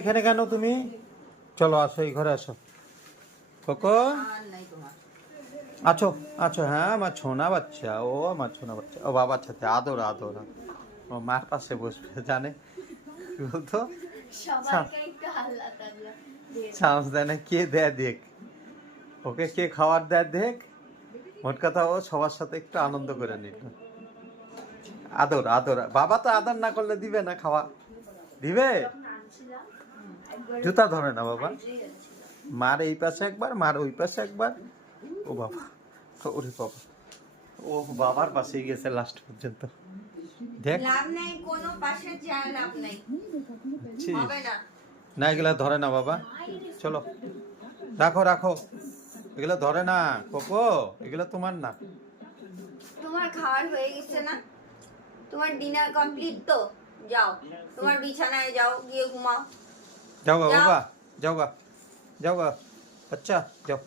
এখানে কেন তুমি? চলো আসো, এই ঘরে আসো। কোকো আছো, আছো। হ্যাঁ আমার ছোনা বাচ্চা, ও আমার ছোনা বাচ্চা, ও বাবার সাথে আদর আদর আদর। ও মার পাশে বসবে, জানে কি বলতো, সাহস দেয় না। কে দেয় দেখ, ওকে কে খাবার দেয় দেখ। মোট কথা ও সবার সাথে একটু আনন্দ করে নিল। আদর আদর, বাবা তো আদর না করলে দিবে না খাওয়া। দিবে, জুতা ধরে না বাবা। মার এই পাশে একবার, মার ওই পাশে একবার। ও বাবা, ওরে বাবা, ও বাবার পাশেই গেছে লাস্ট পর্যন্ত। দেখ লাভ নাই, কোনো পাশে যা লাভ নাই, হবে না। না এগুলা ধরে না বাবা, চলো রাখো রাখো, এগুলা ধরে না কোকো, এগুলা তোমার না। তোমার খাবার হয়ে গেছে না? তোমার ডিনার কমপ্লিট তো? যাও তোমার বিছানায় যাও, গিয়ে ঘুমাও। যাও গা যাও। বাবা, যাও গা, যাও গা, আচ্ছা যাও।